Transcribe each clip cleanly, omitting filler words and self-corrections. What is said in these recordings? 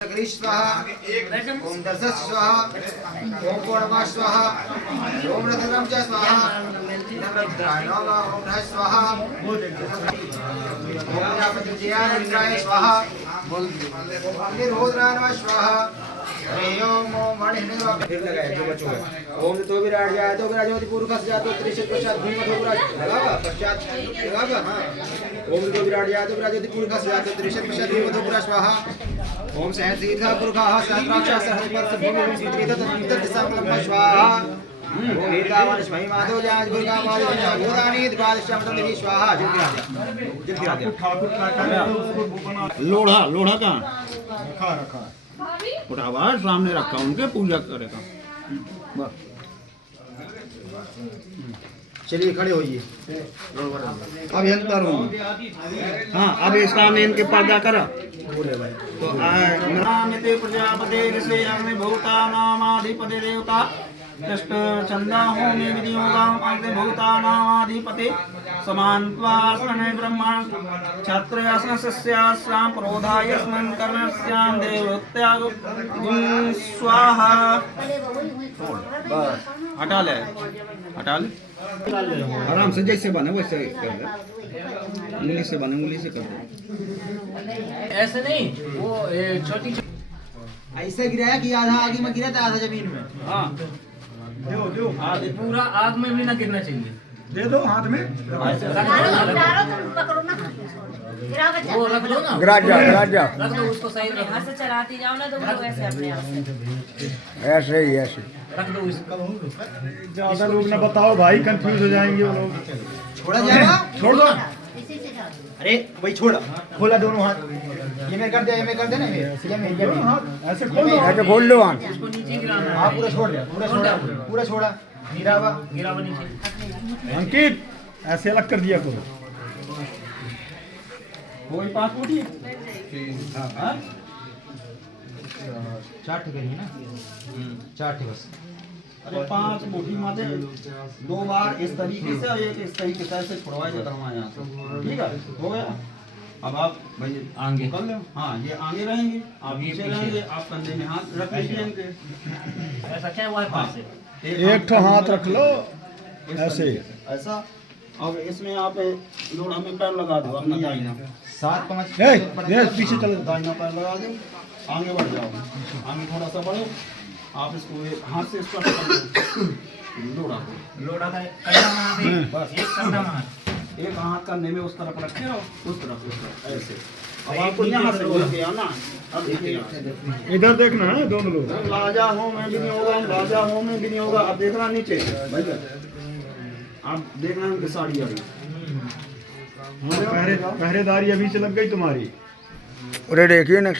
स्वाहा ओम दर्श स्वाहा ओम पूर्णमा स्वाहा ओम रथरम च स्वाहा ओम रह स्वाहा ओम प्रजापतिर्जयाय स्वाहा ओम अग्निहोत्राय स्वाहा ओम मणिर्निर्वा फिर लगाए जो बच्चों है ओम तो विराट जाए तो विराजोति पूर्वक जातो त्रिशत पश्चात भूमि विराज लगावा पश्चात लगावा हां ओम तो विराट जाए तो विराजोति पूर्वक जातो त्रिशत पश्चात भूमि विराज स्वाहा ओम सहस्रीर्घा पुरुषाः सहस्राक्षा सहस्रपर्श भूमि विचित्रित दिशामलम स्वाहा ओम हीतावन स्वयं माधव जाज गुरुगा माधव गोदानी द्वादशम तदेवी स्वाहा जल्दी आ लोढ़ा लोढ़ा कहाँ रखा रखा उठावा सामने रखा उनके पूजा करेगा बस चलिए खड़े होइए अब अंतर हूँ हाँ अब इसका में इनके पर्दा करो बोले भाई तो नामिते प्रजापते ऋषि अग्नि भूता नामाधिपति देवता कृष्ण चंदा होमी विधि होगा अग्नि भूता नामाधिपति समान्त्वास्मने ब्रह्मा छत्र आसन सस्याश्राम प्रोधायस्मन् कर्णस्याम देवत्याग स्वाहा बस हटा ले आराम से जैसे बने वैसे कर ले उंगली से बने उंगली से कर दो ऐसे नहीं वो छोटी ऐसे गिराया कि आधा आगे में गिरा था आधा जमीन में हाँ दो आगे पूरा आग में भी ना गिरना चाहिए दे दो हाथ में वो रख लो ना गिरा जा रख दो उसको सही रख यहाँ से चलाती जाओ ना तो वो वैसे अपने आप से ऐसे ही ऐसे रख दो इसको ज्यादा लोग ना बताओ भाई कंफ्यूज हो जाएंगे वो लोग। छोड़ा जाएगा छोड़ दो अरे वही छोड़ा खोला दोनों हाथ ये मैं कर दे ये मैं कर दे ना ये मैं ऐसे खोल दो ऐसे खोल लो वहाँ इसको नीचे गिराना हाँ है पूरा छोड़ दे पूरा छोड़ा गिरावा गिरावा नीचे अंकित ऐसे अलग कर दिया करो। वही पाँच फुटी हाँ चार ठे करिए ना चार ठे बस अरे पाँच मुट्ठी माते दो बार इस तरीके से और एक इस तरीके से ऐसे छुड़वा देता हूँ यहाँ से ठीक है हो गया अब आप भाई आगे कर लो हाँ ये आगे रहेंगे आप पीछे रहेंगे आप कंधे में हाथ रख लीजिए इनके ऐसा क्या हुआ है पास से एक ठो हाथ रख लो ऐसे ऐसा अब इसमें आप लोड़ा में पैर लगा दो अपना दाहिना सात पाँच ए, ये पीछे चलो दाहिना पैर लगा दो आगे बढ़ जाओ आगे थोड़ा सा बढ़ो आप इसको हाथ से इसको पकड़ लो लोड़ा को लोड़ा का कंधा वहाँ पे बस एक कंधा वहाँ एक हाथ करने में उस तरफ रखे हो उस तरफ ऐसे अब आपको यहाँ से बोल के आना अब देखिए इधर देखना है दोनों लोग। राजा हो मैं भी नहीं होगा राजा हो मैं भी नहीं होगा अब देखना नीचे भैया आप देखना उनकी साड़ी आ रही हाँ, पहरेदारी अभी से लग गई तुम्हारी। अरे देखिए ना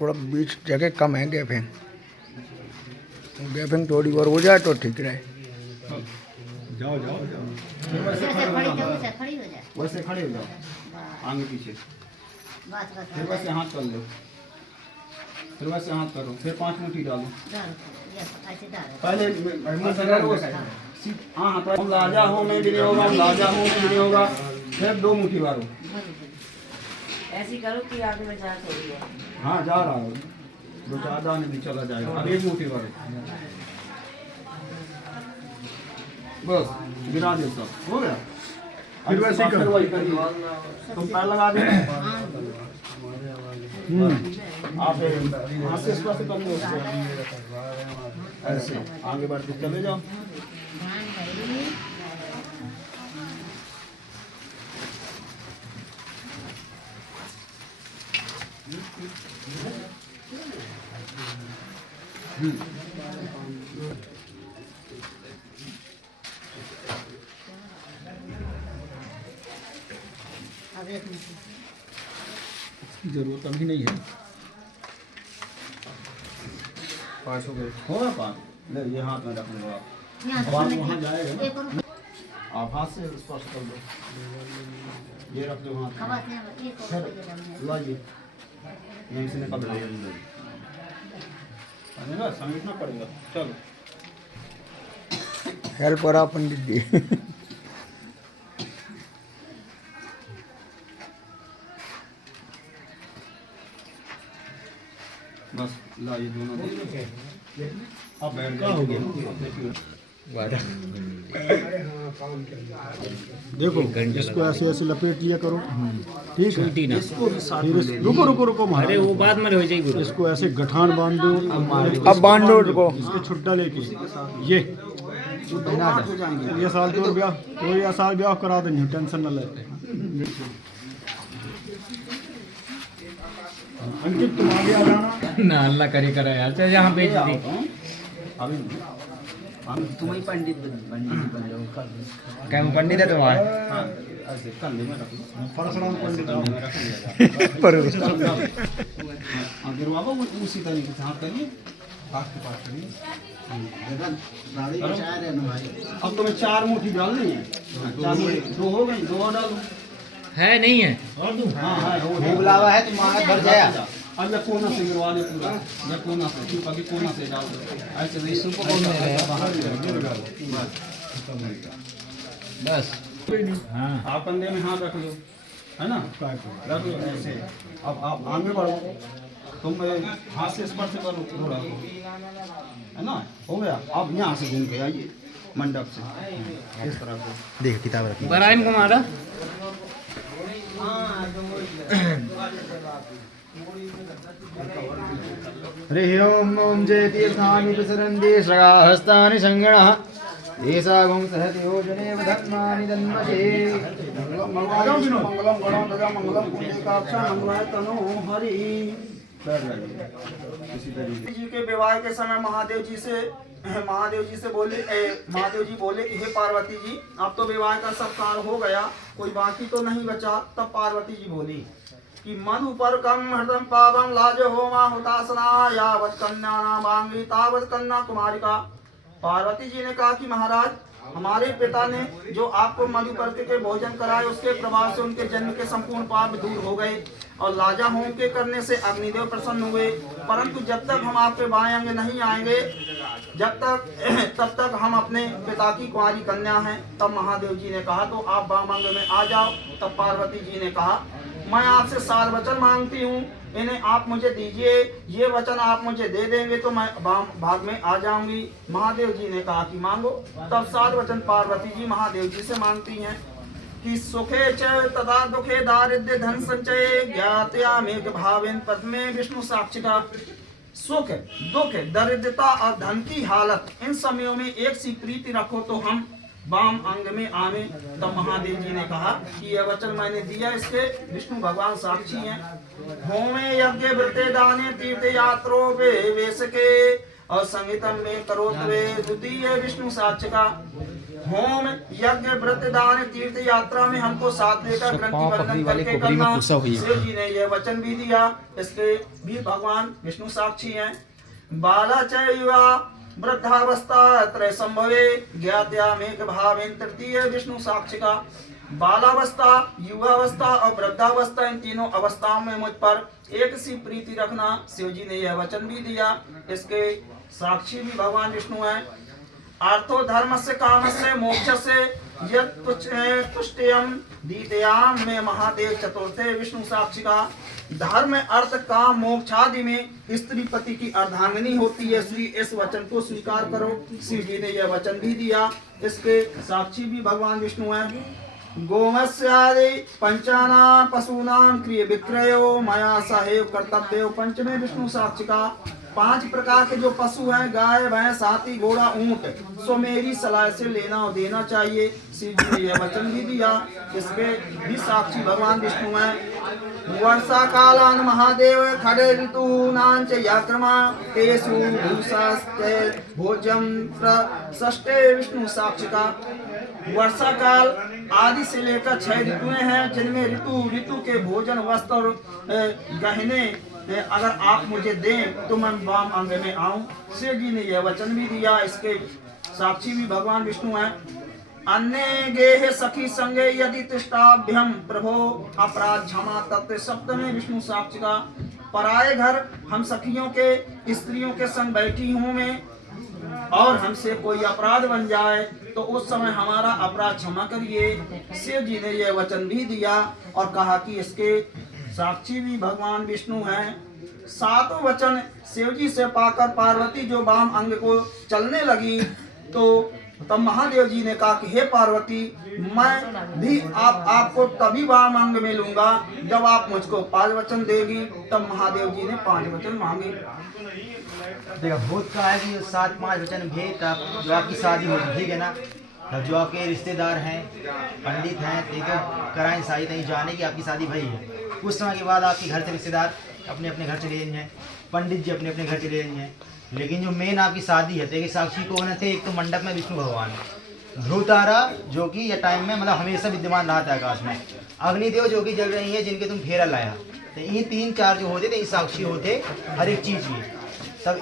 थोड़ा बीच जगह कम है गैपिंग थोड़ी और हो जाए तो ठीक रहे। जाओ जाओ जाओ वैसे खड़े हो जाओ आगे पीछे फिर वैसे हाथ कर लो फिर वैसे हाथ करो फिर पांच मुट्ठी डालो पहले हाँ हम राजा हो मैं भी नहीं होगा राजा हो मैं भी नहीं होगा फिर दो मुट्ठी मारो ऐसी करो कि आगे में जा थोड़ी है हाँ जा रहा है दो चार दाने भी चला जाएगा अब एक मुट्ठी मारो बस गिरा दे सब हो गया फिर वैसे ही करो। वही करिए तुम पैर लगा दे आप हाथ से स्पर्श कर लो उसको ऐसे आगे बढ़ते चले जाओ इसकी जरूरत अभी नहीं है पाँच हो गए होगा पाँच ले ये हाथ में रख लो आप अब आप वहाँ जाएगा ना आप हाथ से स्पर्श कर दो ये रख दो हाथ में फिर लाइए यहीं से निकल रही है समेटना पड़ेगा चलो हेल्प करा पंडित जी। बस लाइए दोनों अब बैठ जाओ। देखो इसको ऐसे ऐसे लपेट लिया करो, ठीक है। फिर रुको रुको रुको महाराज, अरे वो बाद में हो जाएगी। इसको ऐसे गठान बांध दो। अब बांध दो उसको। इसके छुट्टा लेके ये 2 साल तो ब्याह, 2 साल ब्याह करा देंगे, टेंशन न ले। अंकित तुम आगे आ जाना ना अल्लाह करे करे यार, चल यहाँ बेच दी। अभी तुम ही पंडित बन जाओ। क्या पंडित है तुम्हारे? हाँ ऐसे कंधे में रख लो, परशुराम पंडित आओ। अगर बाबा वो उसी तरीके से हाथ करिए, हाथ के पास करिए। अब तुम्हें 4 मुट्ठी डालनी है। 4 मुट्ठी 2 हो गई, 2 और डालो। है नहीं है हाँ हाँ भूख लावा है तुम्हारा घर जाया। अब ये कोना से गिरवा दे पूरा, ये कोना से, ठीक अभी कोना से डाल दो ऐसे वैसे को बस। हाँ आप कंधे में हाथ रख लो, है ना, रख लो ऐसे। अब आप आगे बढ़ो, तुम हाथ से स्पर्श करो थोड़ा, है ना, हो गया। अब यहाँ से घूम के आइए मंडप से इस तरह से। देख किताब रखी। बराइम को मारा। हरि ओम ओम जय तीर्थानि प्रसरन्ति श्रगाहस्तानि संगणः एषागुं सहति योजने धर्मानि दन्मषे। मंगलम गणों तथा मंगलम पुण्यकाक्षा मंगलाय तनो हरि। जी के विवाह के समय महादेव जी से बोले कि हे पार्वती जी, अब तो विवाह का सब कार्य हो गया, कोई बाकी तो नहीं बचा। तब पार्वती जी बोली कि मधुपर्कम हृदम पावम लाज होमा हुतासना यावत कन्या नामांगी तावत कन्या कुमारिका। पार्वती जी ने कहा कि महाराज, हमारे पिता ने जो आपको मधुपर्क के भोजन कराए, उसके प्रभाव से उनके जन्म के संपूर्ण पाप दूर हो गए और लाजा होम के करने से अग्निदेव प्रसन्न हुए। परंतु जब तक हम आपके बाएं अंग नहीं आएंगे, तब तक हम अपने पिता की कुंवारी कन्या हैं। तब महादेव जी ने कहा तो आप वाम अंग में आ जाओ। तब पार्वती जी ने कहा मैं आपसे 7 वचन मांगती हूँ, इन्हें आप मुझे दीजिए। ये वचन आप मुझे दे देंगे तो मैं वाम भाग में आ जाऊंगी। महादेव जी ने कहा कि मांगो। तब 7 वचन पार्वती जी महादेव जी से मांगती हैं कि सुखे च तथा दुखे दारिद्र्य धन संचय ज्ञात्या मेघ भावेन प्रथमे विष्णु साक्षिका। सुख दुख दरिद्रता और धन की हालत, इन समयों में एक सी प्रीति रखो तो हम वाम अंग में आवे। तब महादेव जी ने कहा कि यह वचन मैंने दिया, इसके विष्णु भगवान साक्षी हैं। होमे यज्ञ व्रते दाने तीर्थ यात्रो वे वेश के और संगीतम में करोत्वे द्वितीय विष्णु साक्षिका। होम यज्ञ व्रत दान तीर्थ यात्रा में हमको साथ लेकर ग्रंथि बंधन करके करना। शिव जी ने यह वचन भी दिया, इसके भी भगवान विष्णु साक्षी हैं। बाला चैवा वृद्धावस्था त्रय संभवे ज्ञात्या मेघ भावेन तृतीय विष्णु साक्षिका। बालावस्था, युवावस्था और वृद्धावस्था, इन तीनों अवस्थाओं में मुझ पर एक सी प्रीति रखना। शिव जी ने यह वचन भी दिया, इसके साक्षी भी भगवान विष्णु हैं। आर्थो धर्म से काम से मोक्ष से तुष्टियम दीतयाम में महादेव चतुर्थे विष्णु साक्षिका। धर्म अर्थ काम मोक्ष आदि में स्त्री पति की अर्धांगिनी होती है, इसलिए इस वचन को स्वीकार करो। शिव जी ने यह वचन भी दिया, इसके साक्षी भी भगवान विष्णु हैं। गोमस्यादि पंचानां पशूनां क्रिय विक्रयो मया सहैव कर्तव्यो पंचमे विष्णु साक्षिका। 5 प्रकार के जो पशु हैं, गाय भैंस हाथी घोड़ा ऊंट, सो मेरी सलाह से लेना और देना चाहिए। शिव जी ने यह वचन भी दिया, इसके भी साक्षी भगवान विष्णु हैं। वर्षा कालान महादेव खड़े ऋतूनां च यात्रमा तेषु भूषास्ते भोजम षष्ठे विष्णु साक्षिका। वर्षा काल आदि से लेकर 6 ऋतुएं हैं, जिनमें ऋतु के भोजन वस्त्र और गहने अगर आप मुझे दें तो मैं वाम अंग में आऊं। शिव जी ने यह वचन भी दिया, इसके साक्षी भी भगवान विष्णु हैं। अन्य गेह सखी संगे यदि तिष्ठाभ्यम प्रभो अपराध क्षमा तत्व सप्तमे विष्णु साक्षिका। पराये घर हम सखियों के स्त्रियों के संग बैठी हूँ मैं, और हमसे कोई अपराध बन जाए तो उस समय हमारा अपराध क्षमा करिए। शिव जी ने यह वचन भी दिया और कहा कि इसके साक्षी भी भगवान विष्णु हैं। सातों वचन शिवजी से पाकर पार्वती जो वाम अंग को चलने लगी, तो तब महादेव जी ने कहा कि हे पार्वती, मैं भी आपको तभी वाम अंग में लूंगा जब आप मुझको 5 वचन देगी। तब महादेव जी ने 5 वचन मांगे। देखो भूत का है कि 7-5 वचन भेद तब जो आपकी शादी होगी, ठीक है ना। तब जो आपके रिश्तेदार हैं, पंडित हैं, ठीक है, कराएं शादी नहीं जाने की आपकी शादी भई है। कुछ समय के बाद आपके घर से रिश्तेदार अपने अपने घर चले जाएंगे, पंडित जी अपने अपने घर चले जाएंगे। लेकिन जो मेन आपकी शादी है, देखिए साक्षी कौन थे? एक तो मंडप में विष्णु भगवान, ध्रुव तारा जो कि ये टाइम में मतलब हमेशा विद्यमान रहा था आकाश में, अग्निदेव जो कि जल रही है जिनके तुम फेरा लाया। तो ये 3-4 जो होते थे ये साक्षी होते हर एक चीज़ की। तब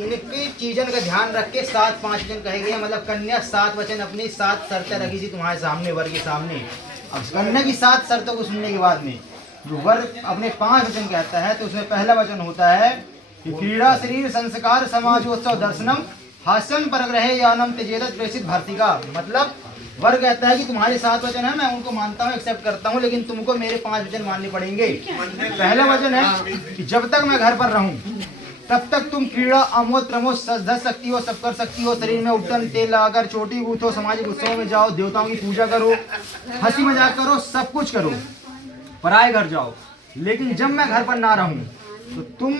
इनके चीजन का ध्यान रख के 7-5 वचन कहे गए। मतलब कन्या 7 वचन अपनी 7 शर्तें रखी थी तुम्हारे सामने, वर के सामने। अब कन्या की 7 शर्तों को सुनने के बाद में जो वर अपने 5 वचन कहता है, तो उसमें पहला वचन होता है कि क्रीड़ा शरीर संस्कार समाजोत्सव दर्शनम हास्यम परग्रहे यानम तेजेदत प्रेषित भर्तिका। मतलब वर कहता है कि तुम्हारे 7 वचन है, मैं उनको मानता हूँ, एक्सेप्ट करता हूँ, लेकिन तुमको मेरे 5 वचन मानने पड़ेंगे। पहला वचन है कि जब तक मैं घर पर रहूं तब तक तुम क्रीड़ा अमोद प्रमोद धस सकती हो, सब कर सकती हो। शरीर में उबटन तेल लगाकर चोटी गूथो, सामाजिक उत्सवों में जाओ, देवताओं की पूजा करो, हंसी मजाक करो, सब कुछ करो, पराए घर जाओ। लेकिन जब मैं घर पर ना रहूं तो तुम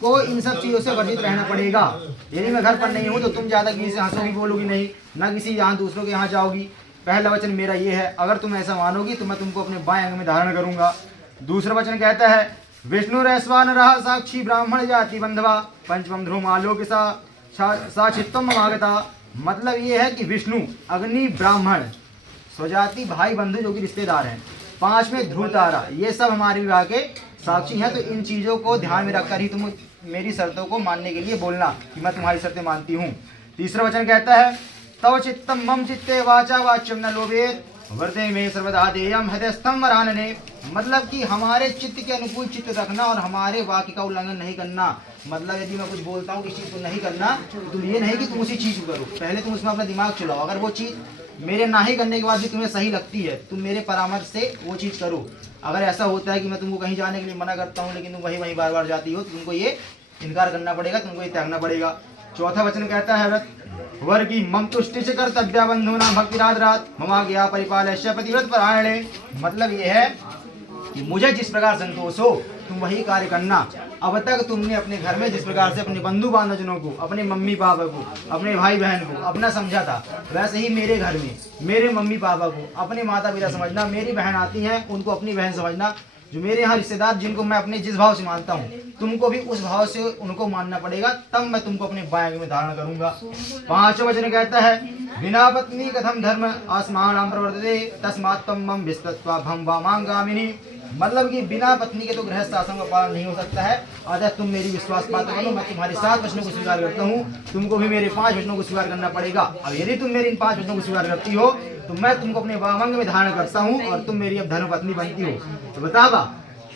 को इन सब चीज़ों से वर्जित रहना पड़ेगा। यदि मैं घर पर नहीं हूं तो तुम ज़्यादा किसी से हंसोगी, बोलोगी नहीं, ना किसी यहाँ दूसरों के यहाँ जाओगी। पहला वचन मेरा ये है, अगर तुम ऐसा मानोगी तो मैं तुमको अपने बाएं अंग में धारण करूंगा। दूसरा वचन कहता है विष्णु रैस्वान रहा साक्षी ब्राह्मण जाति बंधवा पंचम ध्रुव आलोक साक्षित्वम आगता। मतलब ये है कि विष्णु, अग्नि, ब्राह्मण, स्वजाति, भाई बंधु जो कि रिश्तेदार हैं, 5 में ध्रुव तारा, ये सब हमारे विवाह के साक्षी हैं। तो इन चीज़ों को ध्यान में रखकर ही तुम मेरी शर्तों को मानने के लिए बोलना कि मैं तुम्हारी शर्तें मानती हूँ। तीसरा वचन कहता है तव चित्तम मम चित्ते वाचा वाच्यम न लोभेत वर्ते में सर्वदा देयम हृदयस्थम वरानने। मतलब कि हमारे चित्त के अनुकूल चित्त रखना और हमारे वाक्य का उल्लंघन नहीं करना। मतलब यदि मैं कुछ बोलता हूँ किसी चीज़ को नहीं करना, तो तुम ये नहीं कि तुम उसी चीज़ को करो, पहले तुम उसमें अपना दिमाग चलाओ। अगर वो चीज़ मेरे ना ही करने के बाद भी तुम्हें सही लगती है, तुम मेरे परामर्श से वो चीज़ करो। अगर ऐसा होता है कि मैं तुमको कहीं जाने के लिए मना करता हूँ लेकिन तुम वहीं बार बार जाती हो, तो तुमको ये इनकार करना पड़ेगा, तुमको ये त्यागना पड़ेगा। चौथा वचन कहता है व्रत वर की मम तुष्टि से कर्तव्या बंधुना भक्ति रात रात ममा गया परिपालय पतिव्रत परायणे। मतलब ये है कि मुझे जिस प्रकार संतोष हो तुम वही कार्य करना। अब तक तुमने अपने घर में जिस प्रकार से अपने बंधु बांधवजनों को, अपने मम्मी पापा को, अपने भाई बहन को अपना समझा था, वैसे ही मेरे घर में मेरे मम्मी पापा को अपने माता पिता समझना, मेरी बहन आती हैं उनको अपनी बहन समझना। जो मेरे यहाँ रिश्तेदार जिनको मैं अपने जिस भाव से मानता हूँ, तुमको भी उस भाव से उनको मानना पड़ेगा, तब मैं तुमको अपने बाएं अंग में धारण करूंगा। 5वां वचन कहता है बिना पत्नी कथम धर्म आसमानां प्रवर्तते तस्मात् त्वं मम विस्तत्वा भम वामांगामिनी। मतलब कि बिना पत्नी के तो गृहस्थ आश्रम का पालन नहीं हो सकता है। अतः तुम मेरी विश्वास पात्र बनो, मैं तुम्हारे 7 वचनों को स्वीकार करता हूँ, तुमको भी मेरे 5 वचनों को स्वीकार करना पड़ेगा। अब यदि तुम मेरे इन 5 वचनों को स्वीकार करती हो तो मैं तुमको अपने वामांग में धारण करता हूँ और तुम मेरी अब धर्म पत्नी बनती हो। तो बतावा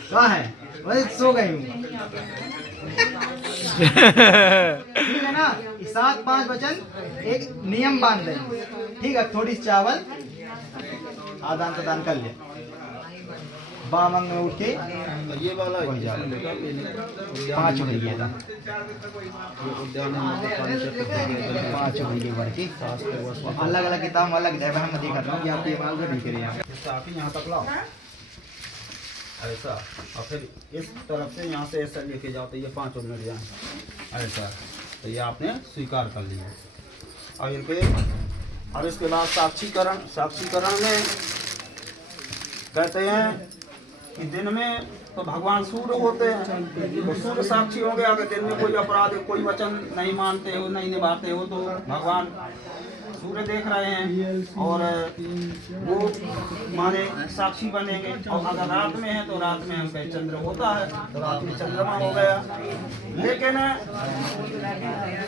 कहाँ है? वही सो गई हूँ। ठीक है ना? 7-5 वचन एक नियम बांध दें। ठीक है, थोड़ी चावल आदान प्रदान कर ले, बामंग में उठ के ये वाला 5 हो गई था, 5 हो गई बढ़ के। अलग अलग किताब अलग है, मैं देखा रहा हूँ कि आप ये माल को नहीं करें। यहाँ तक लाओ ऐसा, और फिर इस तरफ से यहाँ से ऐसा लेके जाओ तो ये 5 मिनट जाए ऐसा, तो ये आपने स्वीकार कर लिया। और इनके अब इसके बाद साक्षीकरण में कहते हैं कि दिन में तो भगवान सूर्य होते हैं, तो सूर्य साक्षी हो गया। अगर दिन में कोई अपराध, कोई वचन नहीं मानते हो, नहीं निभाते हो, तो भगवान सूर्य देख रहे हैं और वो माने साक्षी बनेंगे। और अगर रात में है तो रात में हम पे चंद्र होता है, तो रात में चंद्रमा हो गया। लेकिन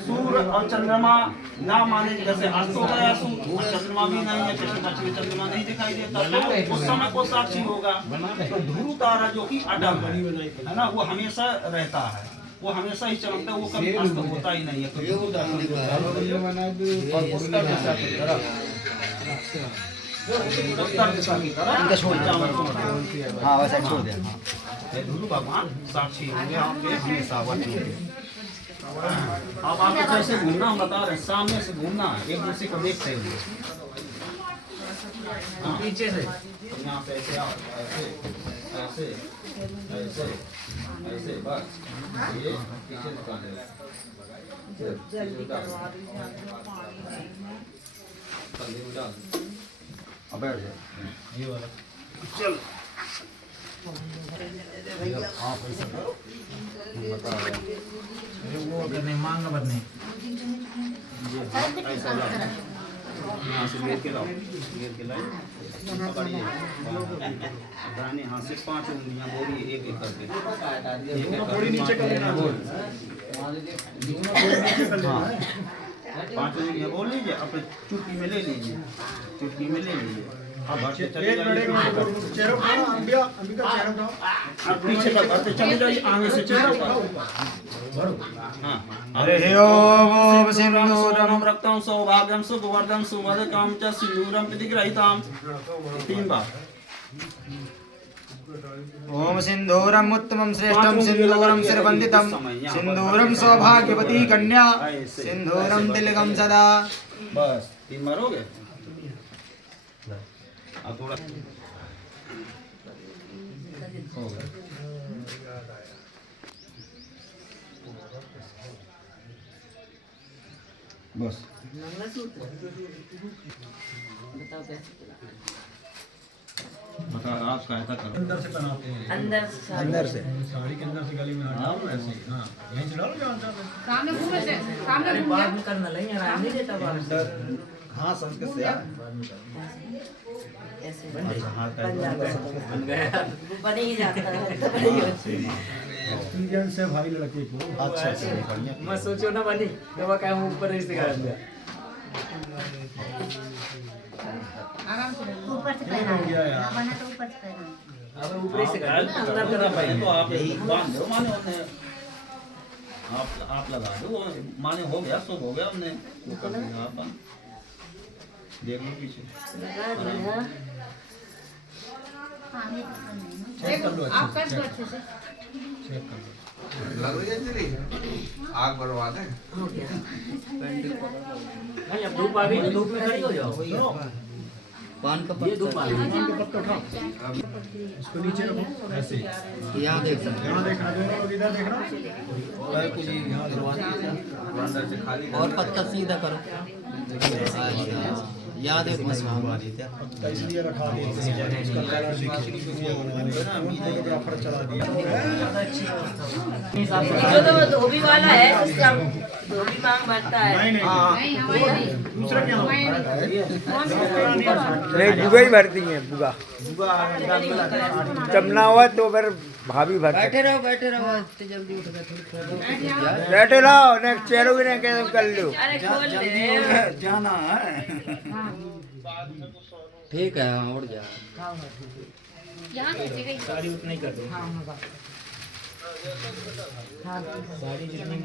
सूर्य और चंद्रमा ना माने, जैसे अस्त हो गया सूर्य और चंद्रमा भी नहीं है, कृष्ण पक्ष में चंद्रमा नहीं दिखाई देता, तो उस समय को साक्षी होगा। तो ध्रुव तारा जो कि अटल है ना, वो हमेशा रहता है, वो हमेशा ही चमकता है, वो कभी अस्त होता ही नहीं है। हाँ वैसा छोड़ दे। ये गुरु भगवान साक्षी होंगे आपके हमेशा वचन के। अब आपको कैसे घूमना हम बता रहे हैं, सामने से घूमना, एक दूसरे को देखते हुए। पीछे से यहाँ से ऐसे आओ, ऐसे ऐसे ऐसे ऐसे बस ये पीछे निकाल दे। अब बैठ जाओ ये वाला। चल आप ऐसे करो, बता रहे हैं वो करने मांग भरने ऐसा लाओ, यहाँ से लेके लाओ, लेके लाओ, पकड़िए दाहिने हाथ से 5 उंगलियां बोलिए, एक एक करके, एक एक थोड़ी नीचे कर लेना, बोल, नीचे कर लेना है। 5 उंगलियां बोल लीजिए, अपने चुटकी में ले लीजिए, चुटकी में ले लीजिए। अब बढ़ते चले एक मिनट, जाइए, चेहरा उठाओ, अंबिका चेहरा उठाओ। अब पीछे तक बढ़ते चले जाइए, आगे से चेहरा उठाओ। हाँ, हरि ओम सिंदूरम सिंदूरम रक्तम सौभाग्यम सुखवर्धन सुमधुकम च सिंदूरम प्रतिगृहीताम। 3 बार। ओम सिंदूरम उत्तमं श्रेष्ठं सिंदूरम शिरबन्दितं सिंदूरम सौभाग्यवती कन्या सिंदूरम तिलकम सदा। बस 3 बार हो गए। अब थोड़ा हो गया। बस बता आप कहता करो। अंदर से पहनाते हैं, अंदर से अंदर से साड़ी के अंदर से गले में डालो ऐसे ही। हाँ यहीं से डालो जहाँ चाहते हैं। सामने घूमे से सामने अरे घूम बाद में करना नहीं है, आराम नहीं देता बाहर से। हाँ संस्कृत से ऐसे हाथ बन जाता है, बन ही जाता है। इंडियन से भाई लड़के को अच्छा से बढ़िया। मैं सोचो ना बनी तो वो क्या ऊपर से कर दिया आराम से ऊपर से पहना हो गया यार। बना तो ऊपर से पहना अब ऊपर से कर अंदर करा पाए तो आप यही बांध दो, माने उन्हें आप लगा दो, माने हो गया, सब हो गया उन्हें वो कर देंगे आप। देख लो पीछे लगा दिया। हाँ ये तो नहीं चेक कर लो आप अच्छे कर से, दो अच्छे से चेक कर लो। लग रही है तेरी आग बर्बाद है। हो गया। नहीं अब धूप आ गई, धूप में खड़ी हो जाओ। पान का ये धूप आ गई। पान का पत्ता उठाओ, इसको नीचे रखो ऐसे ही। यहाँ देख यहाँ देखना, दोनों लोग इधर देखना। और पत्ता सीधा करो। याद है पत्ता इसलिए रखा देते हैं, इसका कलर फोटोग्राफर चला दिया। जो तो वो धोबी वाला है, उसका धोबी मांग भरता है। नहीं नहीं नहीं हमारे नहीं दूसरा क्या होगा? नहीं बुआ ही भरती हैं, बुआ जब ना हुआ तो फिर भाभी भर बैठे रहो इतने जल्दी उठ गए थोड़ी। बैठे रहो, नेक्स्ट चेहरों भी नहीं कर लो। अरे खोल ले। जाना है। ठीक है, उठ जा। यहाँ देखिएगा साड़ी उतना ही कर दो। साड़ी जितनी